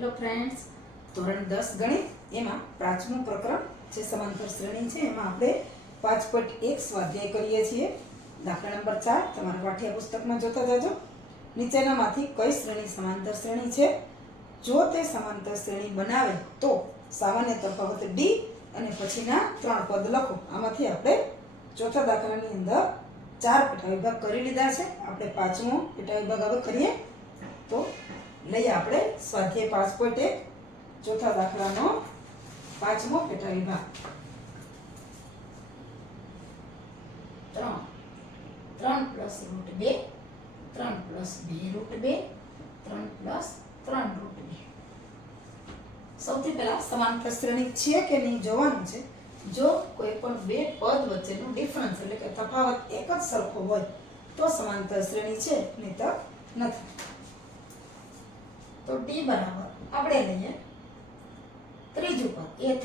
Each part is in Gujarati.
હેલો ફ્રેન્ડ્સ, ધોરણ 10 ગણિત એમાં પાંચમું પ્રકરણ જે સમાંતર શ્રેણી છે એમાં આપણે 5.1 સ્વાધ્યાય કરીએ છીએ. દાખલા નંબર 4 તમારા પાઠ્યપુસ્તકમાં જોતા જાજો. નીચેનામાંથી કઈ શ્રેણી સમાંતર શ્રેણી છે? જો તે સમાંતર શ્રેણી બનાવે તો સામાન્ય તફાવત d અને પછીના 3 પદ લખો. આમાંથી આપણે ચોથા દાખલાની અંદર 4 પેટા વિભાગ કરી લીધા છે. આપણે પાંચમો પેટા વિભાગ હવે કરીએ. તો લઈએ આપણે સ્વાધ્યાય 5.1 ચોથા દાખલાનો પાંચમો પેટા વિભાગ. 3 plus root 2, 3 plus 2 root 2, 3 plus 3 root 2. સૌથી પહેલા સમાંતર શ્રેણી છે કે નહીં જોવાનું છે. જો કોઈ પણ બે પદ વચ્ચેનું ડિફરન્સ એટલે કે તફાવત એક જ સરખો હોય તો સમાંતર શ્રેણી છે, નહીંતર નથી. તો d બરાબર આપણે લઈએ ત્રીજું પદ a3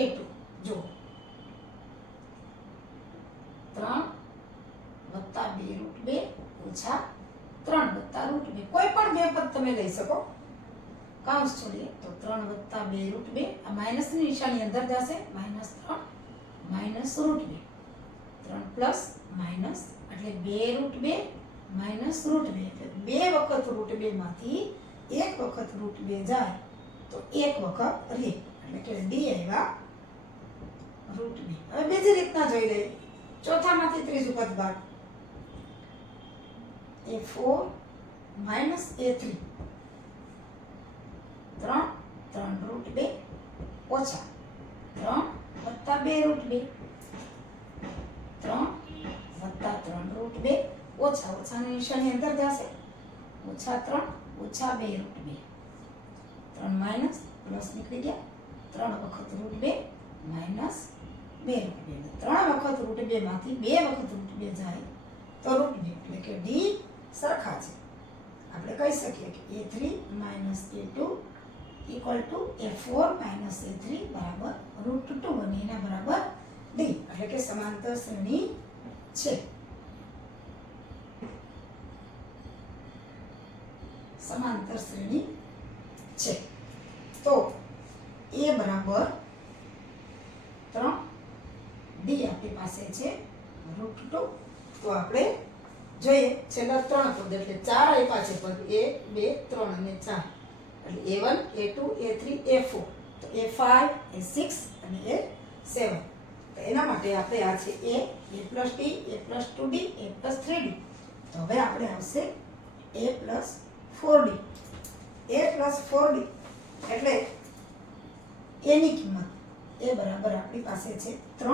a2. જો 3 વત્તા 2 રૂટ 2 ઓછા 3 વત્તા રૂટ 2. કોઈ પણ બે પદ તમે લઈ શકો. કાઉન્સ છોડીએ તો 3 વત્તા 2 રૂટ 2. આ માઇનસની નિશાની અંદર જશે. -3 માઇનસ રૂટ 2. 3 પ્લસ માઇનસ એટલે 2 રૂટ 2 માઇનસ રૂટ 2. એટલે બે વખત રૂટ 2 માંથી એક વખત રૂટ 2 જાય તો એક વખત રહે એટલે કે d આવ્યા રૂટ 2. હવે બીજી રીતના જોઈ લઈએ. ચોથામાંથી ત્રીજું પદ બાદ a4 a3. 3 રૂટ 2 ઓછા 3 વત્તા 2 રૂટ 2. 3 વત્તા 3 રૂટ 2 ઓછા ઓછાની નિશાની અંદર જશે. ઓછા 3 ઓછા 2 રૂટ 2. 3 માઇનસ પ્લસ નીકળી ગયા. 3 વખત રૂટ 2 માઇનસ 2 રૂટ 2. 3 વખત રૂટ 2 માંથી 2 વખત રૂટ 2 જાય તો રૂટ 2 એટલે કે d સરખા છે. આપણે કહી શકીએ કે a3 a2 equal to a4 a3 બરાબર રૂટ 2 અને એના બરાબર d એટલે કે સમાંતર શ્રેણી છે. સમાંતર શ્રેણી છે. તો a બરાબર 3, d આપણી પાસે છે રૂટ 2. તો આપણે જોઈએ છેલ્લા 3 પદ એટલે 4 આપ્યા છે પદ 1 2 3 અને 4 એટલે a1 a2 a3 a4. તો a5 a6 અને a7. તો એના માટે આપણે આ છે a + d a+2d a+3d. તો હવે આપણે આવશે a+4d. a+4d એટલે a ની કિંમત a બરાબર આપણી પાસે છે 3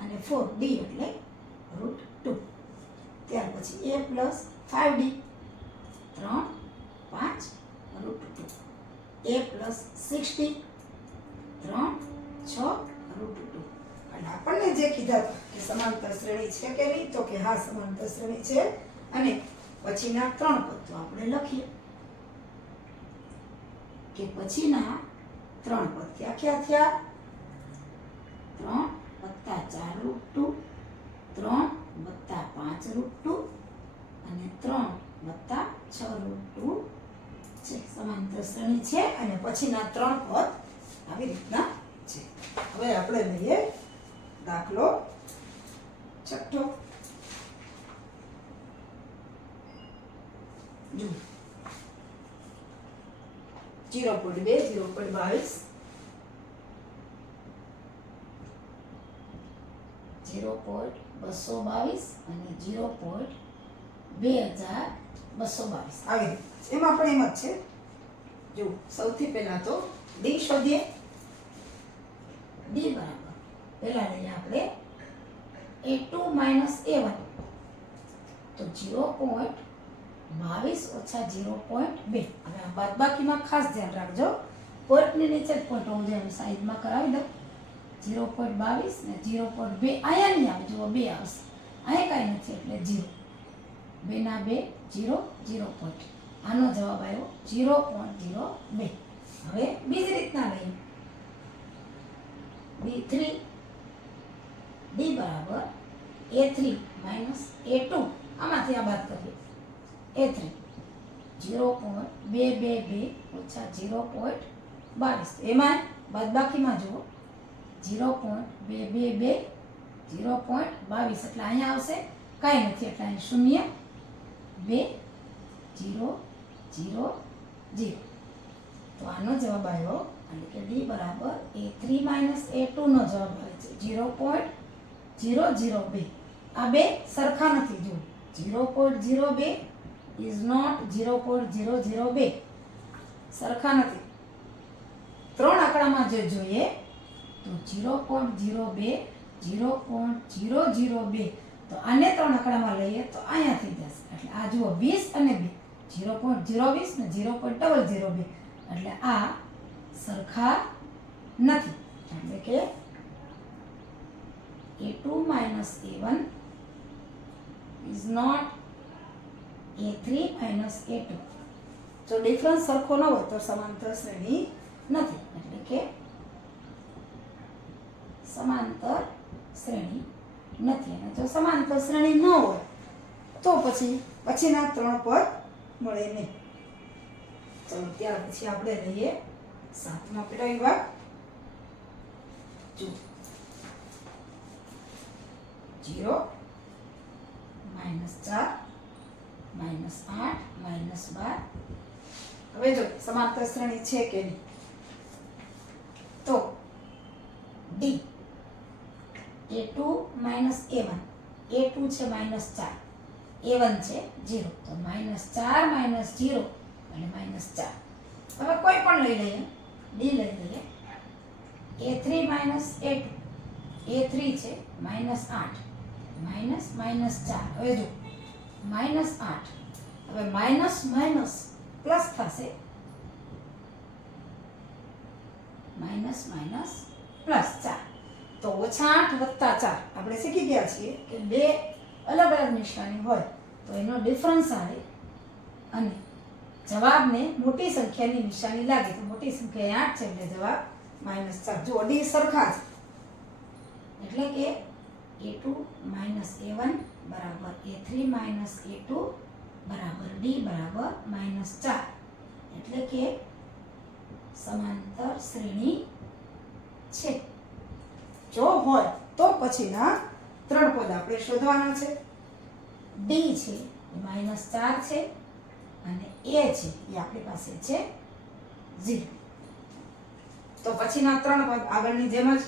અને 4d એટલે રૂટ 2. ત્યાર પછી a+5d 3 5 રૂટ 2. a+6d 3 6 route 2. અને આપણને જે કીધા કે સમાંતર શ્રેણી છે કે નહીં, તો કે હા સમાંતર શ્રેણી છે. અને પછીના 3 પદ તો આપણે લખીએ કે પછીના 3 પદ ક્યાં થયા? 3 વત્તા 4 રૂટ 2, 3 વત્તા 5 રૂટ 2 અને 3 વત્તા 6 રૂટ 2 છે. સમાંતર શ્રેણી છે અને પછીના 3 પદ આવી રીતના છે. હવે આપણે લઈએ દાખલો છઠ્ઠો. જો 0.2 0.22 0.222 અને 0.2222 આવી એમાં પણ એમ જ છે. જો સૌથી પહેલા તો d શોધીએ. d બરાબર પહેલા લઈએ આપણે a2 a1. તો 0.22 ઓછા 0.2. હવે આ બાદબાકીમાં ખાસ ધ્યાન રાખજો. પોઈન્ટની નીચે જ પોઈન્ટ હોવું જોઈએ. સાઈડમાં કરાવી દો. 0.22 ને 0.2 અહીંયા નહીં આવે. જુઓ 2 આવશે. અહીંયા કાંઈ નથી એટલે 0. 2 ના 2 0 0 પોઈન્ટ. આનો જવાબ આવ્યો 0.02. હવે બીજી રીતના લઈએ b3. d બરાબર a3 a2. આમાંથી આ બાદ કરીએ a3 0.222 ઓછા 0.22. એમાં બાદબાકીમાં જુઓ 0.222 0.22 એટલે અહીંયા આવશે કાંઈ નથી એટલે અહીં 0 2 0 0 0. તો આનો જવાબ આવ્યો એટલે કે D બરાબર A3 માઇનસ A2 નો જવાબ આવે છે 0.002. આ બે સરખા નથી. જુઓ 0.02 ઇઝ નોટ 0.002 સરખા નથી. ત્રણ આંકડામાં જે જોઈએ તો 0.02 0.002 તો આને ત્રણ આંકડામાં લઈએ તો અહીંયા થઈ જશે એટલે આ જુઓ 20 અને 2 0.020 ને 0.002 એટલે આ સરખા નથી એટલે કે A2 minus A1 is not A3 minus A2. જો ડિફરન્સ સરખો ન હોય તો સમાંતર શ્રેણી નથી એટલે કે સમાંતર શ્રેણી નથી. અને જો સમાંતર શ્રેણી ન હોય તો પછીના ત્રણ પદ મળે નહીં. ચલો ત્યાર પછી આપણે લઈએ સાતમા પેટા વિભાગ. જો 0 -4 -8 -12. હવે જો સમાંતર શ્રેણી છે કે નહીં તો D A2 minus A1 A2 છે -4 A1 છે 0 તો -4 minus 0 એટલે -4. હવે કોઈ પણ લઈ લઈએ D લઈ લઈએ A3 minus A2 A3 છે -8 -4. હવે જો -8 હવે માઇનસ માઇનસ પ્લસ થશે માઇનસ માઇનસ પ્લસ 4 તો -8 + 4 આપણે શીખી ગયા છીએ કે બે અલગ અલગ નિશાની હોય તો એનો ડિફરન્સ આવે અને જવાબને મોટી સંખ્યાની નિશાની લાગે તો મોટી સંખ્યા 8 છે એટલે જવાબ -4. જો D સરખા છે એટલે કે A2 minus A1 બરાબર A3 minus A2 બરાબર D બરાબર -4 એટલે કે સમાંતર શ્રેણી છે. જો હોય તો પછીના ત્રણ પદ આપણે શોધવાના છે. D છે -4 છે અને A છે એ આપણી પાસે છે 0. તો પછીના ત્રણ પદ આગળની જેમ જ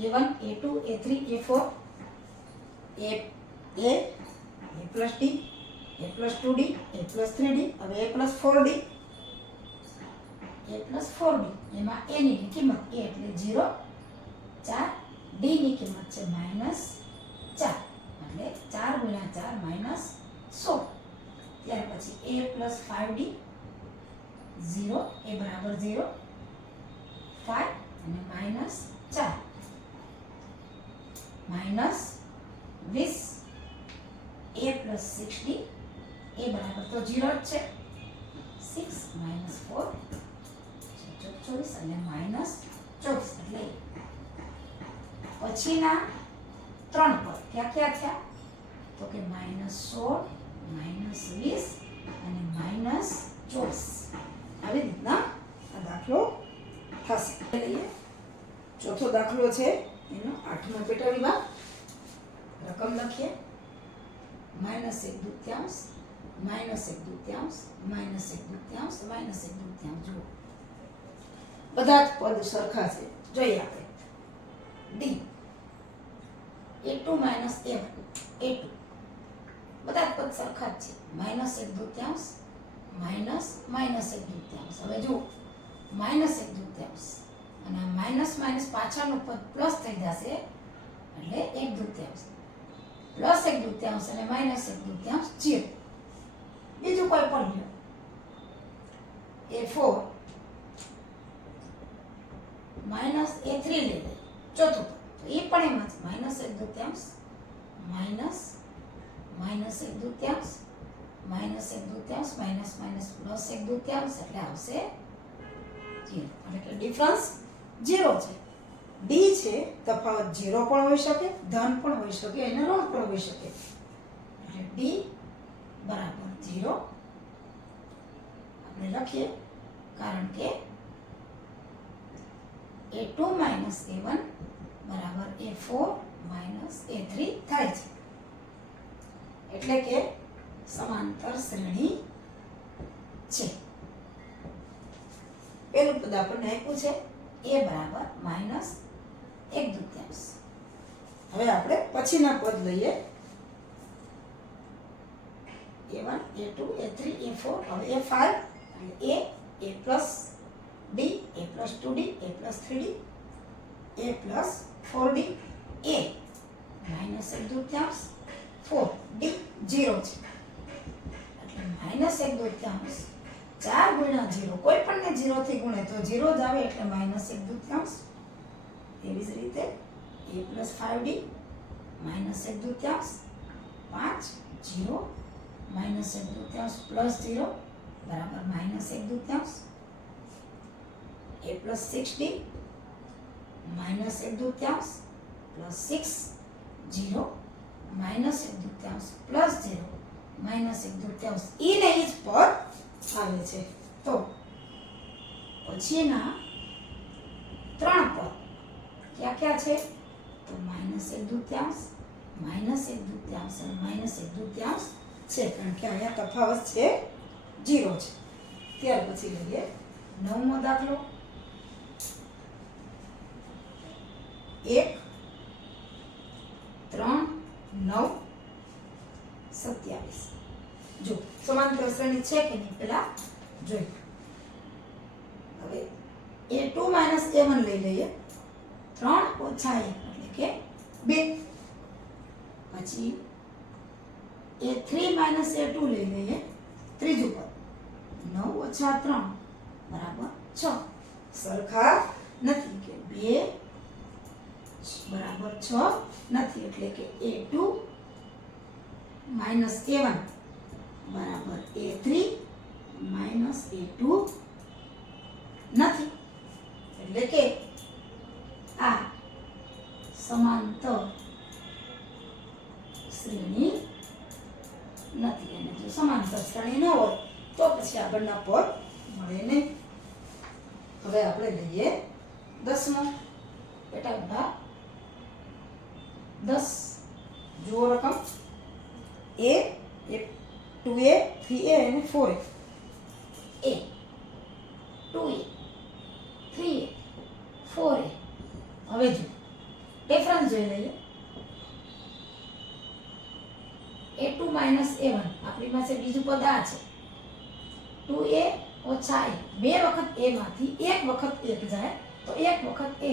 A1 A2 A3 A4 A plus D A plus 2D A plus 3D હવે A plus 4D A plus 4D એમાં A ની કિંમત A એટલે 0 4 D ની કિંમત છે -4 એટલે 4 × 4 -16. ત્યાર પછી A plus 5D 0 A બરાબર 0 5 અને -4 -20 A plus 6D A બરાબર તો 0 જ છે 6 -4 24 અને -24 એટલે પછીના ત્રણ પદ ક્યાં થયા તો કે -16 -20 અને -24 આવી રીતના આ દાખલો થશે. ચોથો દાખલો છે એનો 8મો પેટા વિભાગ. રકમ લખીએ -1/2 -1/2 જુઓ બધા જ પદ સરખા છે. જોઈએ આપણે D A2 minus A1 A2 બધા જ પદ સરખા જ છે -1/2 -1/2. હવે જુઓ -1/2 અને માઇનસ માઇનસ પાછળનું પદ પ્લસ થઈ જશે એટલે 1/2 +1/2 અને -1/2 0. બીજું કોઈ પણ લ્યો A4 -A3 લઈ લે ચોથું પદ તો એ પણ એમ જ -1/2 -1/2 +1/2 એટલે આવશે 0. એટલે કે ડિફરન્સ 0 છે. D છે તફાવત 0 પણ હોઈ શકે ધન પણ હોઈ શકે અને ઋણ પણ હોઈ શકે એટલે D બરાબર 0 આપણે લખીએ, કારણ કે a2 માઇનસ a1 બરાબર a4 માઇનસ a3 થાય છે. એટલે કે સમાંતર શ્રેણી છે. પેલું પદ આપણને આપ્યું છે a બરાબર માઇનસ 1/2. હવે આપણે પછીના પદ લઈએ, a1 a2 a3 a4, હવે a5 એટલે a plus d, a plus 2d, a plus 3d, a plus 4d, a minus 1/2, 4d 0 છે. એટલે માઇનસ 1/2, 4 ગુણ્યા 0, કોઈ પણ ને 0 થી ગુણે તો 0 જ આવે, એટલે માઇનસ 1/2. એવી જ રીતે a plus 5d minus 1/2, 5 0 minus 1/2 plus 0 બરાબર minus 1/2. a plus 6d minus 1/2 plus 6 0 minus 1/2 plus 0 minus 1/2. ઈ ને ઈ જ પદ આવે છે. તો પછીના 3 પદ ક્યાં ક્યાં છે? તો માઇનસ 1/2, માઇનસ 1/2 અને માઇનસ 1/2 છે, કારણ કે અહીંયા તફાવત છે 0 છે. ત્યાર પછી લઈએ 9મો દાખલો. 1 3 9 27. જો સમાંતર શ્રેણી છે કે નહીં પેલા જોઈ. હવે a2 માઇનસ a1 લઈ લઈએ, 3 ઓછા 1 એટલે કે 2. પછી a3 માઇનસ a2 લઈ લઈએ, ત્રીજું પદ, 9 ઓછા 3 બરાબર 6. સરખા નથી કે 2 બરાબર 6 નથી, એટલે કે a2 માઇનસ a1 બરાબર a3 માઇનસ a2 નથી. એટલે કે આ સમાંતર શ્રેણી નથી. અને જો સમાંતર શ્રેણી ન હોય તો પછી આગળના પદ મળે નહીં. હવે આપણે લઈએ 10મો પેટા વિભાગ. 10 જુઓ રકમ, a 2a 3a અને 4a. a 2a 3a 4a. હવે જો ડિફરન્સ જોઈ લઈએ. a2 માઇનસ a1 આપણી પાસે બીજું પદ આ છે, 2a ઓછા a. 2 વખત a માંથી 1 વખત 1 જાય તો 1 વખત a.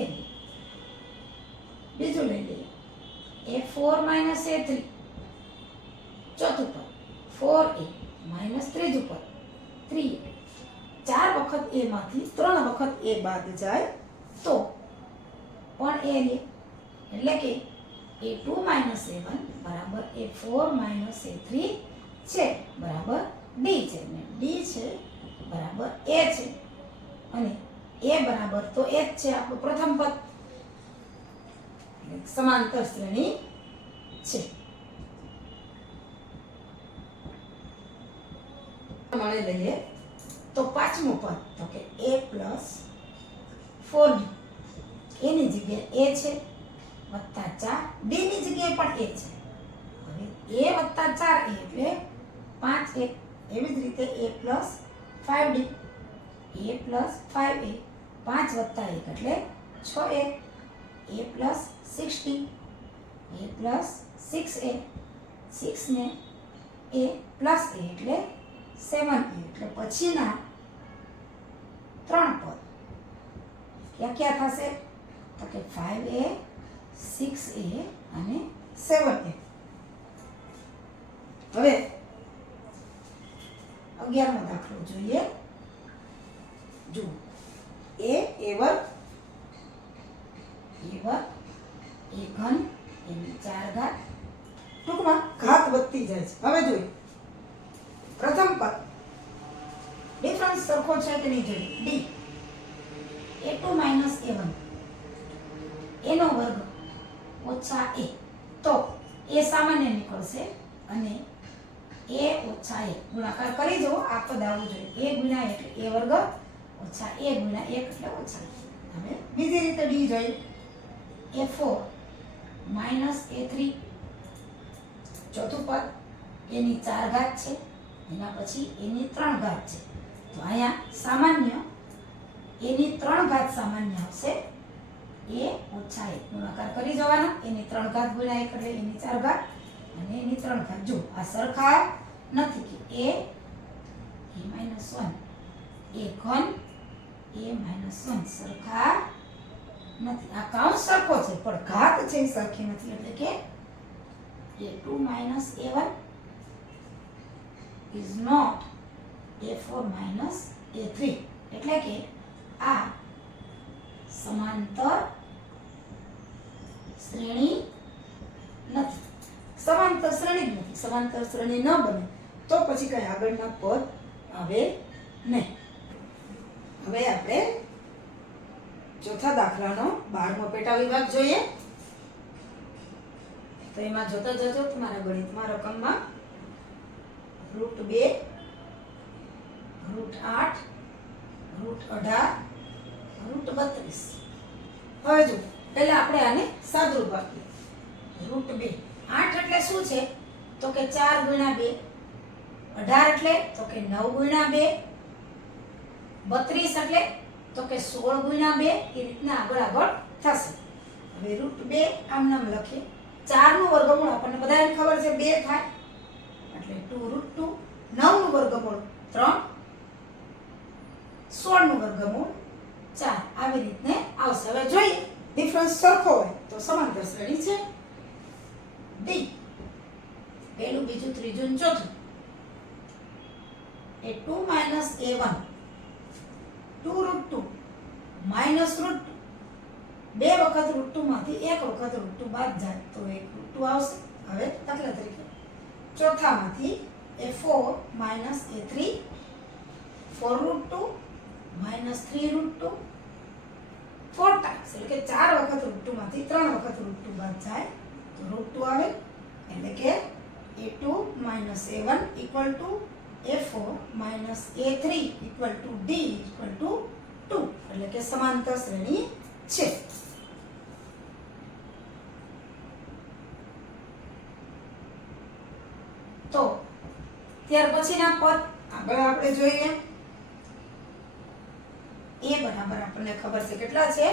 બીજું લઈ લઈએ a4 માઇનસ a3. ચોથું પદ 4a માઇનસ ત્રીજું પદ 3a. 4 વખત a માંથી 3 વખત a બાદ જાય તો પણ a લે. એટલે કે a2 માઇનસ a1 બરાબર a4 માઇનસ a3 છે બરાબર d છે, અને d છે બરાબર a છે, અને a બરાબર તો a જ છે આપણું પ્રથમ પદ. સમાંતર શ્રેણી છે. મળે લઈએ તો 5મું પદ, તો કે a પ્લસ 4d. એની જગ્યાએ a છે વત્તા 4, d ની જગ્યાએ પણ a છે. હવે a વત્તા 4a એટલે 5a. એવી જ રીતે a plus 5d, a plus 5a, 5 વત્તા 1 એટલે 6a. a plus 6d, a plus 6a, 6 ને a પ્લસ a એટલે 7a. એટલે પછીના 3 પદ ક્યાં ક્યાં થશે? તો કે 5a 6a અને 7a. હવે 11મો દાખલો જોઈએ. જો a1 a ઘન એની 4 ઘાત, ટૂંકમાં ઘાત વધતી જાય છે. હવે જોઈએ પ્રથમ પદ ડિફરન્સ સરખો છે કે નહીં જોઈએ. d a2 માઇનસ a1 એનો વર્ગ ઓછા a, તો a સામાન્ય નીકળશે અને a ઓછા a ગુણાકાર કરી દો આ પદ આવવું જોઈએ a ગુણ્યા એટલે a વર્ગ ઓછા a ગુણ્યા 1 એટલે ઓછા હવે બીજી રીતે d જોઈએ a4 માઈનસ a3 ચોથું પદ a ની 4 ઘાત છે એના પછી a ની 3 ઘાત છે તો અહીંયા સામાન્ય a ની 3 ઘાત સામાન્ય આવશે a ઓછા 1 ગુણાકાર કરી જવાનો a ની 3 ઘાત ગુણ્યા 1 એટલે a ની 4 ઘાત અને a ની 3 ઘાત જો આ સરખા નથી કે a minus 1 a ઘન a minus 1 સરખા નથી આ કાઉન્ટ સરખો છે પણ ઘાત છે એ સરખી નથી એટલે કે a2 minus a1 is not a4 minus a3 એટલે કે આ સમાંતર શ્રેણી નથી સમાંતર શ્રેણી નથી સમાંતર શ્રેણી ન બને તો પછી કઈ આગળના પદ આવે નહીં હવે આપણે ચોથા દાખલાનો 12મો પેટા વિભાગ જોઈએ તો એમાં જોતા જજો તમારા ગણિતમાં રકમમાં √2 √8 √18 √32 હવે જો પહેલા આપણે આને સાદુરૂપ આપીએ √2 8 એટલે શું છે તો કે 4 ગુણ્યા 2 18 એટલે તો કે 9 ગુણ્યા 2 32 એટલે તો કે 16 ગુણ્યા 2 એ રીતના આગળ થશે હવે √2 આમ નામ લખીએ 4 નું વર્ગમૂળ આપણને બધાને ખબર છે 2 થાય એટલે 2 √2 9 નું વર્ગમૂળ 3 16 નું વર્ગમૂળ 4 આવી રીતને આવશે હવે જોઈએ ડિફરન્સ સરખો હોય તો સમાંતર શ્રેણી છે ડી પહેલું બીજું ત્રીજું ચોથું a2 minus a1 2 minus √2 બે વખત √2 માંથી એક વખત √2 બાદ જાય તો એક √2 આવશે હવે દાખલા તરીકે ચોથામાંથી a4 minus a3 4 √2 minus 3 √2 4 times એટલે કે 4 વખત √2 માંથી 3 વખત √2 બાદ જાય તો √2 આવે એટલે કે a2 minus a1 equal to a4 minus a3 equal to d equal to 2 એટલે કે સમાંતર શ્રેણી છે તો ત્યાર પછીના પદ આગળ આપણે જોઈએ a બરાબર આપણને ખબર છે કેટલા છે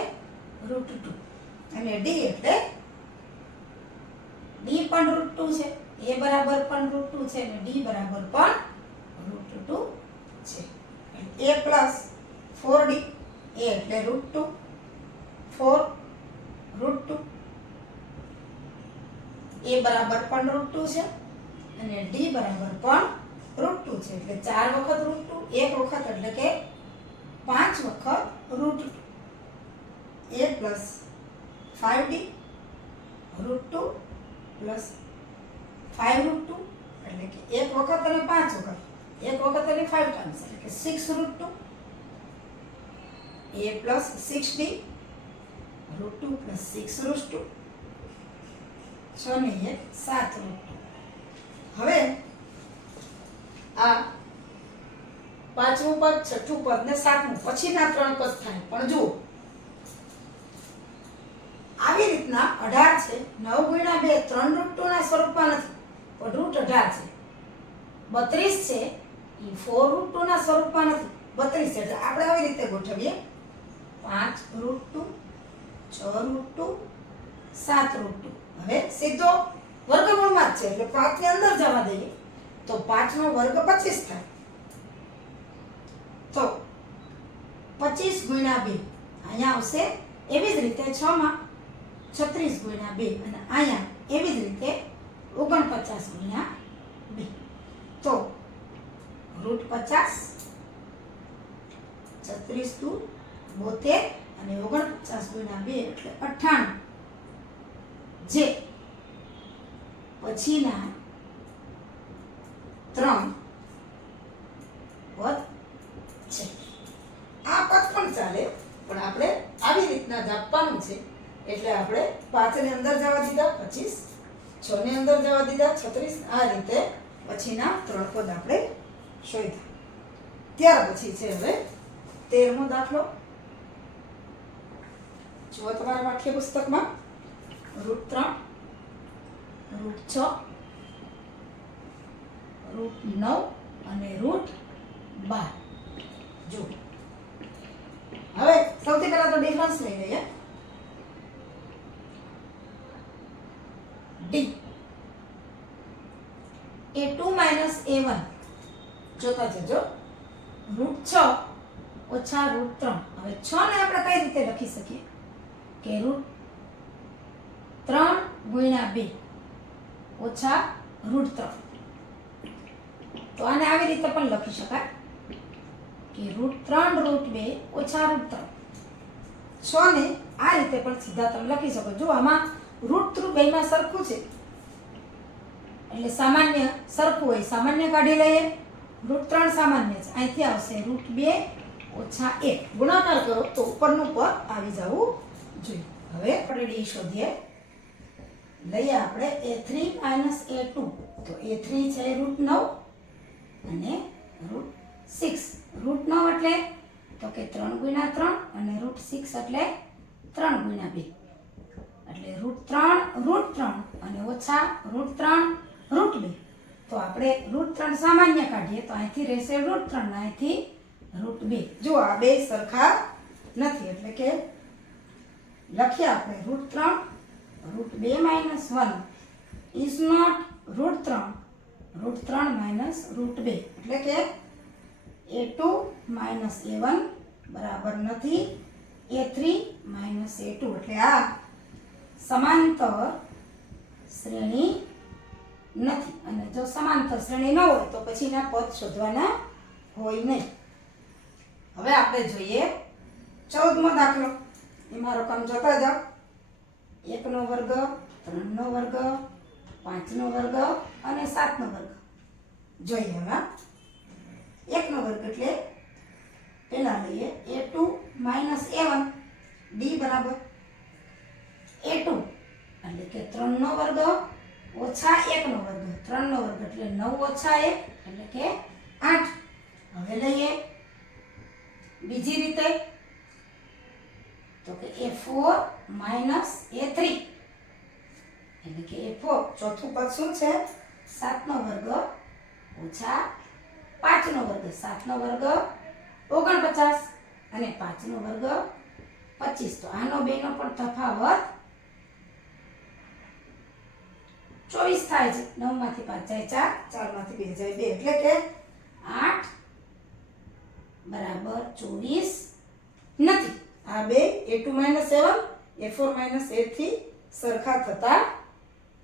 √2 અને d એટલે d પણ √2 છે a બરાબર પણ √2 છે અને d બરાબર પણ √2 છે a plus 4d a એટલે √2 4 √2 a બરાબર પણ √2 છે અને d બરાબર પણ √2 છે એટલે 4 વખત √2 એક વખત એટલે કે 5 વખત √2 a plus 5d √2 plus 5 √2 એટલે કે એક વખત અને 5 વખત એક વખત અને 5 times એટલે કે 6 √2 a plus 6d √2 plus 6 √2 6 ને 1 7 √2 હવે આ પાંચમું પદ છઠ્ઠું પદ ને સાતમું પછીના ત્રણ પદ થાય પણ જુઓ આવી રીતના 18 છે 9 ગુણ્યા 2 3 √2 ના સ્વરૂપમાં નથી પણ √18 છે 32 છે એ 4 √2 ના સ્વરૂપમાં નથી 32 છે એટલે આપણે આવી રીતે ગોઠવીએ 5 √2 6 √2 7 √2 હવે સીધો વર્ગમૂળમાં જ છે એટલે 5 ની અંદર જવા દઈએ તો 5 નો વર્ગ 25 થાય તો 25 ગુણ્યા 2 અહીંયા આવશે એવી જ રીતે 6 માં 36 ગુણ્યા 2 અને અહીંયા એવી જ રીતે 49 ગુણ્યા 2 તો √50 36 દૂ 72 અને 49 ગુણ્યા 2 એટલે 98 જે પછીના 3 પદ છે આ પદ પણ ચાલે પણ આપણે આવી રીતના જ આપવાનું છે એટલે આપણે 5 ની અંદર જવા દીધા 25 6 ની અંદર જવા દીધા 36 આ રીતે પછીના 3 પદ આપણે શોધ્યા. ત્યાર પછી છે હવે 13મો દાખલો. જુઓ તમારા પાઠ્યપુસ્તકમાં √3, √6, √9 અને √12. જો હવે સૌથી પહેલા તો ડિફરન્સ લઈ લઈએ. ડી a2 - a1 જોતા જજો. √6 ઓછા √3. હવે 6 ને આપણે કઈ રીતે લખી શકીએ કે √3 ગુણ્યા 2 ઓછા √3. તો આને આવી રીતે પણ લખી શકાય કે √3 √2 ઓછા √3. 6 ને આ રીતે પણ સીધા તમે લખી શકો. જો આમાં √3 બેમાં સરખું છે એટલે સામાન્ય સરખું હોય, સામાન્ય કાઢી લઈએ. √3 સામાન્ય છે, અહીંથી આવશે √2 ઓછા 1. ગુણાકાર કરો તો ઉપરનું પદ આવી જવું જોઈએ. હવે આપણે ડી શોધીએ. લઈએ આપણે a3 - a2. તો a3 છે √9 અને √6. √9 એટલે તો કે 3 ગુણ્યા 3 અને √6 એટલે 3 ગુણ્યા 2. એટલે √3 અને ઓછા √3 √2. તો આપણે √3 સામાન્ય કાઢીએ તો અહીંથી રહેશે √3 ને અહીંથી √2. જો આ બે સરખા નથી એટલે કે લખીએ આપણે √3 √2 - 1 is not √3 √2 એટલે કે a2 - a1 બરાબર નથી a3 - a2. એટલે આ સમાંતર શ્રેણી નથી. અને જો સમાંતર શ્રેણી ન હોય તો પછીના પદ શોધવાના હોય નહીં. હવે આપણે જોઈએ 14મો દાખલો. એમાં રકમ જોતા જાઓ. 1નો વર્ગ, 3નો વર્ગ, 5નો વર્ગ અને 7નો વર્ગ. જોઈએ હવે 1નો વર્ગ એટલે પહેલા લઈએ a2 - a1. ડી બરાબર a2 એટલે કે 3નો વર્ગ ઓછા 1નો વર્ગ. 3નો વર્ગ એટલે 9 ઓછા 1 એટલે કે 8. હવે લઈએ બીજી રીતે તો કે a4 - a3 એટલે કે a4 ચોથું પદ શું છે 7નો વર્ગ ઓછા 5નો વર્ગ. 7નો વર્ગ 49 અને 5નો વર્ગ 25. તો આનો બેનો પણ તફાવત 24 થાય છે. 9 માંથી 5 જાય 4, 4 માંથી 2 જાય 2 એટલે કે 8 બરાબર 24 નથી. આ બે a2 - a1 a4 - a3 સરખા થતા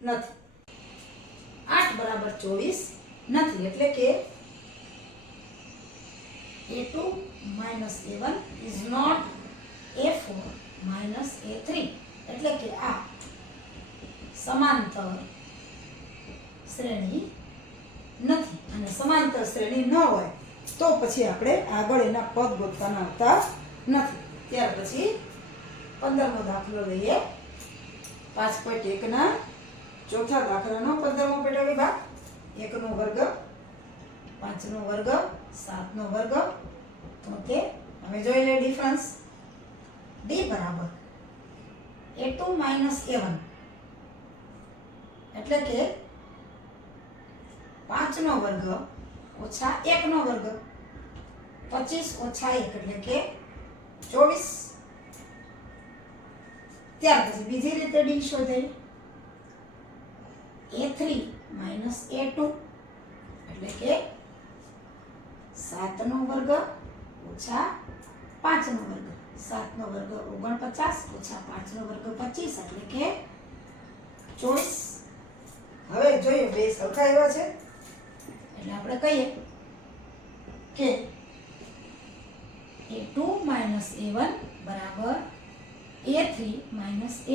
નથી. 8 બરાબર 24 નથી એટલે કે a2 - a1 is not a4 - a3 એટલે કે આ સમાંતર શ્રેણી નથી. અને સમાંતર શ્રેણી ન હોય તો પછી આપણે આગળ એના પદ ગોતવાના આવતા નથી. ત્યાર પછી 15મો દાખલો લઈએ. 5.1 ના ચોથા દાખલાનો 15મો પેટા વિભાગ. 1નો વર્ગ, 5નો વર્ગ, 7નો વર્ગ. તો તે હવે જોઈ લે ડિફરન્સ. ડી બરાબર a2 - a1 એટલે કે 5નો વર્ગ ઓછા 1નો વર્ગ. 25 ઓછા 1 એટલે કે 24. ત્યાર પછી બીજી રીતે ડી શોધે. a3 - a2 એટલે કે 7નો વર્ગ ઓછા 5નો વર્ગ. 7નો વર્ગ 49 ઓછા 5નો વર્ગ 25 એટલે કે 24. હવે જોઈએ બે સરખા એવા છે એટલે આપણે કહીએ કે a2 - a1 બરાબર a3 -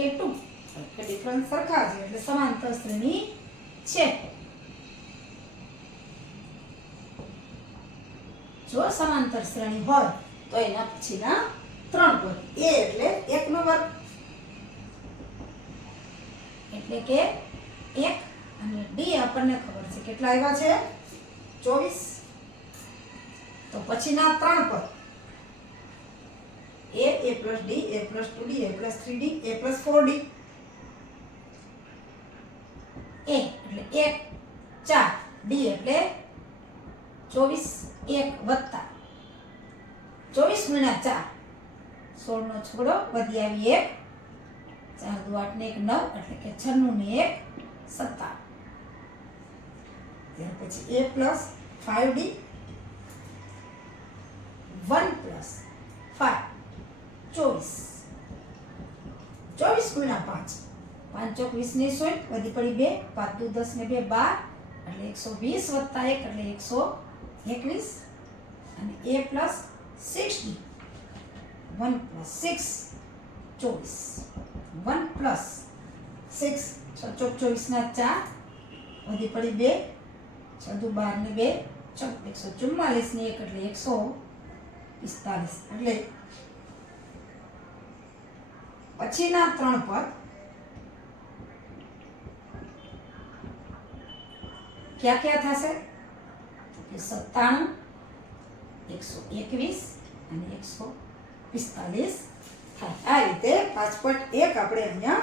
a2. એટલે ડિફરન્સ સરખા છે એટલે સમાંતર શ્રેણી છે. જો સમાંતર શ્રેણી હોય તો એના પછીના 3 પદ. a એટલે 1નો વર્ગ એટલે કે 1 અને ડી આપણને ખબર છે કેટલા આવ્યા છે 24. તો પછીના 3 પદ a plus d a plus 2d a plus 3d a plus 4d a એટલે 1 4 d એટલે 24 1 વત્તા 24 ગુણ્યા 4 16 નો છોડો વધી આવી 1 4 દુ 8 ને 1 9 એટલે કે 96 ને 1 57. ત્યાર પછી a plus 5d 1 plus 5 24 24 ગુણ્યા 5 5 ચોક 20 ની 60 વધી પડી 2 5 દુ 10 ને 2 12 એટલે 120 વત્તા 1 એટલે 121 અને a plus 6d 1 plus 6 24 1 plus 6 6 ચોક 24 ના 4 વધી પડી 2 6 દુ 12 ને 2 144 ની 1 એટલે 145 એટલે પછીના 3 પદ ક્યાં ક્યાં થશે કે 97 121 અને 145 થાય. આ રીતે 5.1 આપણે અહીંયા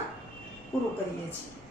પૂરું કરીએ છીએ.